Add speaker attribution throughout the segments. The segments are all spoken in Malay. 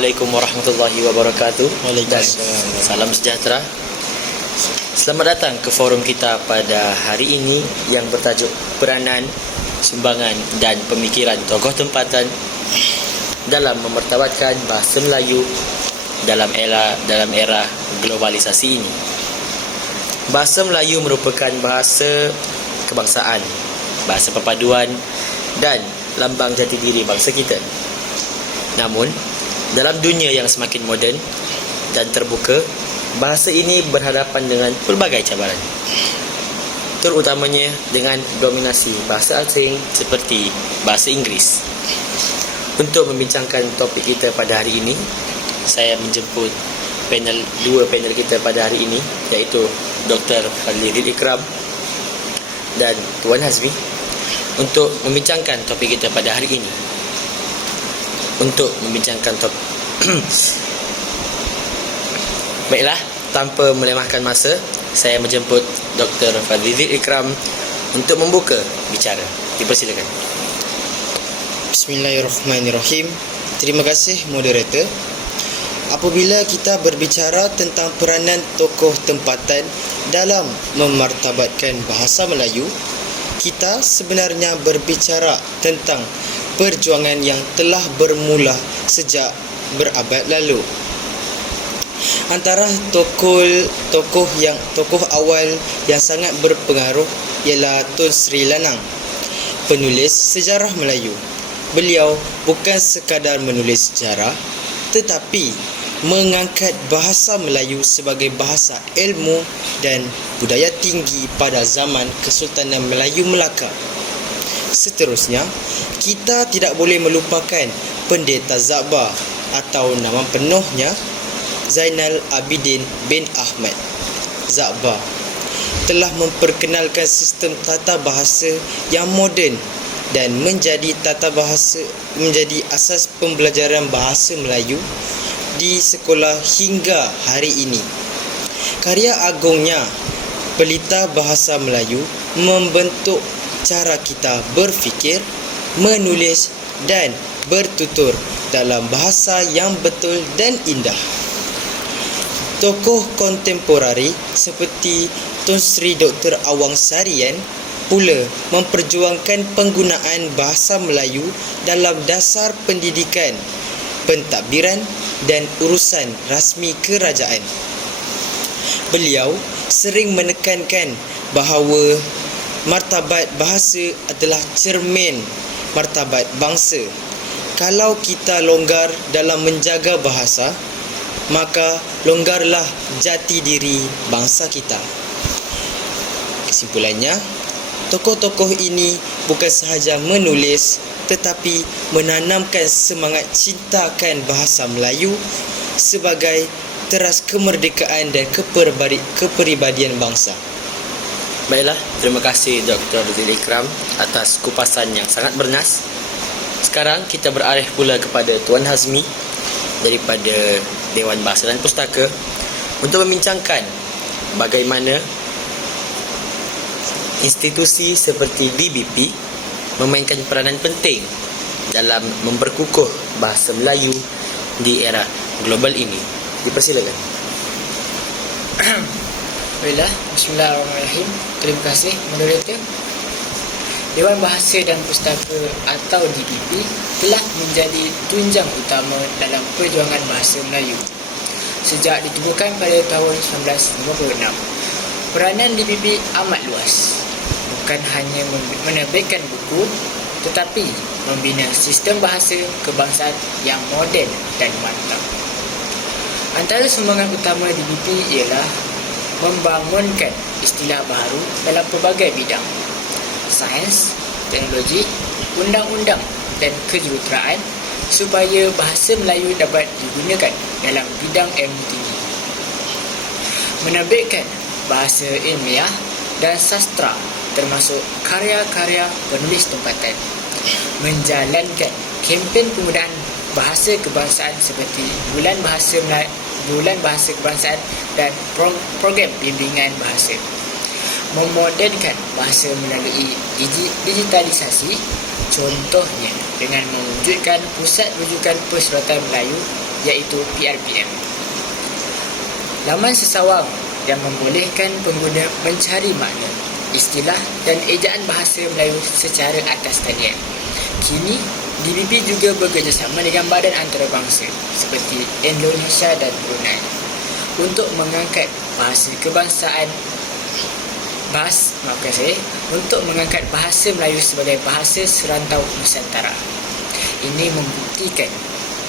Speaker 1: Assalamualaikum warahmatullahi wabarakatuh
Speaker 2: Waalaikumsalam.
Speaker 1: salam sejahtera Selamat datang ke forum kita pada hari ini Yang bertajuk Peranan, Sumbangan dan Pemikiran Tokoh Tempatan Dalam memertabatkan bahasa Melayu dalam era dalam era globalisasi ini. Bahasa Melayu merupakan bahasa kebangsaan, bahasa perpaduan dan lambang jati diri bangsa kita. Namun, dalam dunia yang semakin moden dan terbuka, bahasa ini berhadapan dengan pelbagai cabaran. Terutamanya dengan dominasi bahasa asing seperti bahasa Inggeris. Untuk membincangkan topik kita pada hari ini, saya menjemput panel dua panel kita pada hari ini iaitu Dr. Fadlil Ikram dan Tuan Hazmi untuk membincangkan topik kita pada hari ini. Untuk membincangkan topik Baiklah, tanpa melemahkan masa, saya menjemput Dr. Fadlil Ikram untuk membuka bicara. Dipersilakan.
Speaker 2: Bismillahirrahmanirrahim. Terima kasih moderator. Apabila kita berbicara tentang peranan tokoh tempatan dalam memartabatkan bahasa Melayu, kita sebenarnya berbicara tentang perjuangan yang telah bermula sejak berabad lalu. Antara tokoh tokoh yang tokoh awal yang sangat berpengaruh ialah Tun Sri Lanang, penulis sejarah Melayu. Beliau bukan sekadar menulis sejarah tetapi mengangkat bahasa Melayu sebagai bahasa ilmu dan budaya tinggi pada zaman Kesultanan Melayu Melaka. Seterusnya, kita tidak boleh melupakan Pendeta Zabah atau nama penuhnya Zainal Abidin bin Ahmad. Zabah telah memperkenalkan sistem tata bahasa yang moden dan menjadi tata bahasa menjadi asas pembelajaran bahasa Melayu di sekolah hingga hari ini. Karya agungnya Pelita Bahasa Melayu membentuk cara kita berfikir, menulis dan bertutur dalam bahasa yang betul dan indah. Tokoh kontemporari seperti Tun Sri Dr. Awang Sarian pula memperjuangkan penggunaan bahasa Melayu dalam dasar pendidikan, pentadbiran dan urusan rasmi kerajaan. Beliau sering menekankan bahawa martabat bahasa adalah cermin martabat bangsa. Kalau kita longgar dalam menjaga bahasa, maka longgarlah jati diri bangsa kita. Kesimpulannya, tokoh-tokoh ini bukan sahaja menulis tetapi menanamkan semangat cintakan bahasa Melayu sebagai teras kemerdekaan dan kepribadian bangsa.
Speaker 1: Baiklah, terima kasih Dr. Zil Ikram atas kupasan yang sangat bernas. Sekarang kita beralih pula kepada Tuan Hazmi daripada Dewan Bahasa dan Pustaka untuk membincangkan bagaimana institusi seperti DBP memainkan peranan penting dalam memperkukuh bahasa Melayu di era global ini. Dipersilakan.
Speaker 3: Baiklah, Bismillahirrahmanirrahim. Terima kasih moderator. Dewan Bahasa dan Pustaka atau DPP telah menjadi tunjang utama dalam perjuangan bahasa Melayu. Sejak ditubuhkan pada tahun 1956, peranan DPP amat luas. Bukan hanya menerbitkan buku tetapi membina sistem bahasa kebangsaan yang moden dan mantap. Antara sumbangan utama DBP ialah membangunkan istilah baru dalam pelbagai bidang. Sains, teknologi, undang-undang dan kejuruteraan supaya bahasa Melayu dapat digunakan dalam bidang ilmu tinggi. Menerbitkan bahasa ilmiah dan sastra termasuk karya-karya penulis tempatan. Menjalankan kempen penggunaan bahasa kebangsaan seperti Bulan Bahasa Melayu, Bulan Bahasa Kebangsaan dan pro- program bimbingan bahasa. Memodernkan bahasa melalui digi- digitalisasi Contohnya dengan mewujudkan Pusat Rujukan Persuratan Melayu iaitu PRPM. Laman sesawang yang membolehkan pengguna mencari makna, istilah dan ejaan bahasa Melayu secara atas talian. Kini, DBP juga bekerjasama dengan badan antarabangsa seperti Indonesia dan Brunei untuk mengangkat bahasa kebangsaan bahas, maafkan saya, untuk mengangkat bahasa Melayu sebagai bahasa serantau Nusantara. Ini membuktikan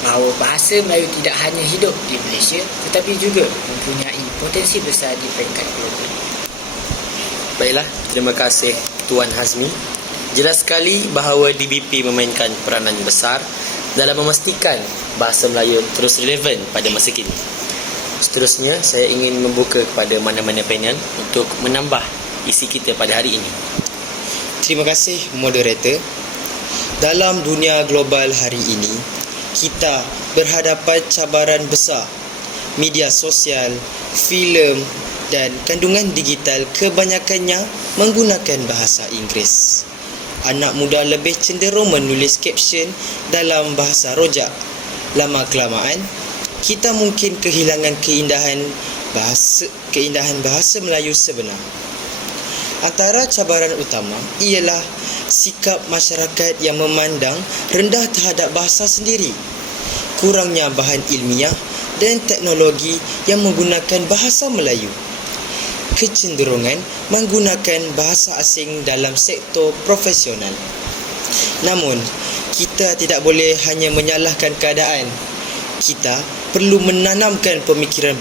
Speaker 3: bahawa bahasa Melayu tidak hanya hidup di Malaysia tetapi juga mempunyai potensi besar di peringkat global.
Speaker 1: Baiklah, terima kasih Tuan Hazmi. Jelas sekali bahawa DBP memainkan peranan besar dalam memastikan bahasa Melayu terus relevan pada masa kini. Seterusnya, saya ingin membuka kepada mana-mana panel untuk menambah isi kita pada hari ini.
Speaker 2: Terima kasih moderator. Dalam dunia global hari ini, kita berhadapan cabaran besar. Media sosial, filem dan kandungan digital kebanyakannya menggunakan bahasa Inggeris. Anak muda lebih cenderung menulis caption dalam bahasa rojak. Lama kelamaan, kita mungkin kehilangan keindahan bahasa keindahan bahasa Melayu sebenar. Antara cabaran utama ialah sikap masyarakat yang memandang rendah terhadap bahasa sendiri. Kurangnya bahan ilmiah dan teknologi yang menggunakan bahasa Melayu. Kecenderungan menggunakan bahasa asing dalam sektor profesional. Namun, kita tidak boleh hanya menyalahkan keadaan. Kita perlu menanamkan pemikiran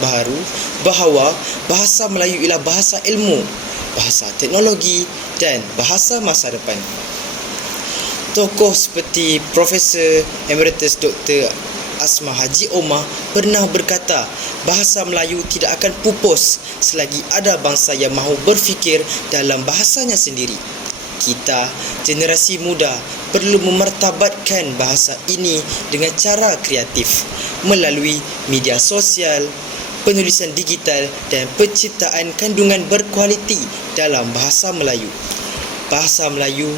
Speaker 2: baharu bahawa bahasa Melayu ialah bahasa ilmu, bahasa teknologi dan bahasa masa depan. Tokoh seperti Profesor Emeritus Dr. Asma Haji Omar pernah berkata bahasa Melayu tidak akan pupus selagi ada bangsa yang mahu berfikir dalam bahasanya sendiri. Kita, generasi muda, perlu memartabatkan bahasa ini dengan cara kreatif melalui media sosial, penulisan digital dan penciptaan kandungan berkualiti dalam bahasa Melayu. Bahasa Melayu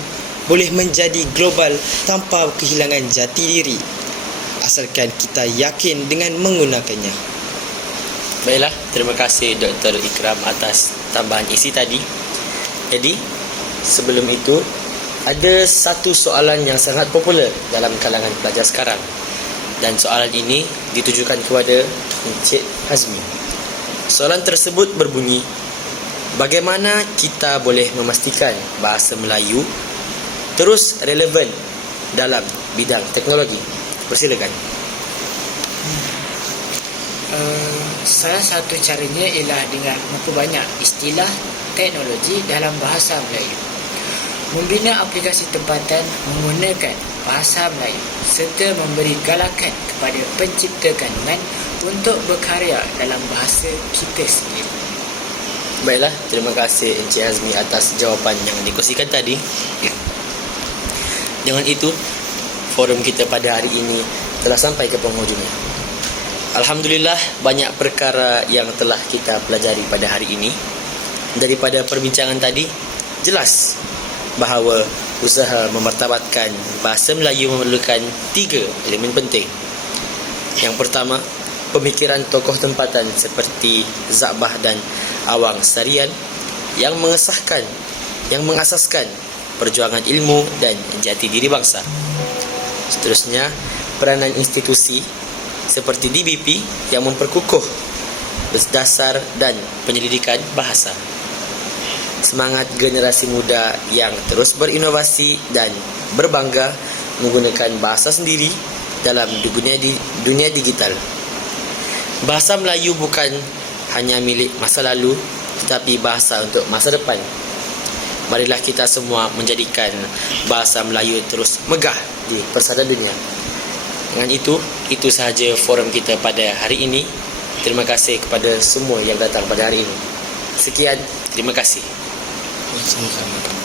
Speaker 2: boleh menjadi global tanpa kehilangan jati diri asalkan kita yakin dengan menggunakannya.
Speaker 1: Baiklah, terima kasih Dr. Ikram atas tambahan isi tadi. Jadi, sebelum itu, ada satu soalan yang sangat popular dalam kalangan pelajar sekarang. Dan soalan ini ditujukan kepada Encik Hazmi. Soalan tersebut berbunyi, bagaimana kita boleh memastikan bahasa Melayu terus relevan dalam bidang teknologi? Persilakan.
Speaker 3: Uh, salah satu caranya ialah dengan memperbanyak istilah teknologi dalam bahasa Melayu. Membina aplikasi tempatan menggunakan bahasa Melayu serta memberi galakan kepada pencipta kandungan untuk berkarya dalam bahasa kita sendiri.
Speaker 1: Baiklah, terima kasih Encik Azmi atas jawapan yang dikongsikan tadi.
Speaker 3: Ya.
Speaker 1: Dengan itu, forum kita pada hari ini telah sampai ke penghujungnya. Alhamdulillah, banyak perkara yang telah kita pelajari pada hari ini. Daripada perbincangan tadi, jelas bahawa usaha memartabatkan bahasa Melayu memerlukan tiga elemen penting. Yang pertama, pemikiran tokoh tempatan seperti Zabah dan Awang Sarian yang mengesahkan, yang mengasaskan perjuangan ilmu dan jati diri bangsa. Seterusnya, peranan institusi seperti DBP yang memperkukuh berdasar dan penyelidikan bahasa. Semangat generasi muda yang terus berinovasi dan berbangga menggunakan bahasa sendiri dalam dunia di dunia digital. Bahasa Melayu bukan hanya milik masa lalu tetapi bahasa untuk masa depan. Marilah kita semua menjadikan bahasa Melayu terus megah di persada dunia. Dengan itu, itu sahaja forum kita pada hari ini. Terima kasih kepada semua yang datang pada hari ini. Sekian, terima kasih.
Speaker 2: Sama-sama.